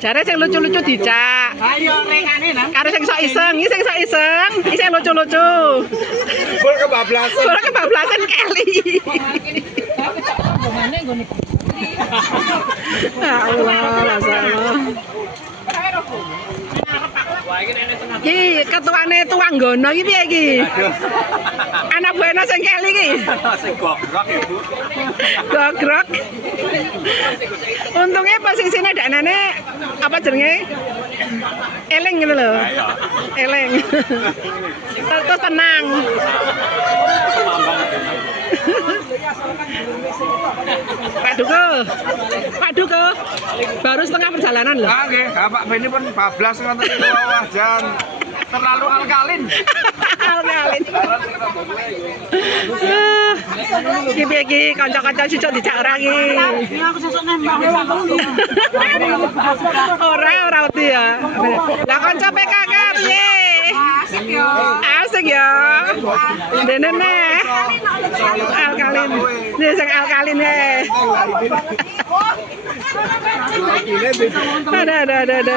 Jare sing lucu-lucu dicak. Ayo rengane nang. Karo sing sok iseng, iki sing sok iseng, iki sing lucu-lucu. Full kebablasan. Ora kebablasan kali. Gimana ngene? Ya Allah, masalah. Ki ketuane Tuanggono iki piye iki? Anak buana sing keli iki. Sing gogrok Ibu. Gogrok. Untungnya posisine daknane apa jenenge? Eling gitu loh. Eling. Terus tenang. Pak Duko, baru setengah perjalanan loh. Oke, Bapak ini pun bablas ngoten niku wajan. Terlalu alkalin. Alkalin. Iki piye iki kanca-kanca cicuk dijak ora iki. Aku sesuk nembak. Ora wedi ya. Lah kanca PKK piye? Asik yo. Asik ya. Dene neh. Alkalin. Ini sing alkalin e. Ada.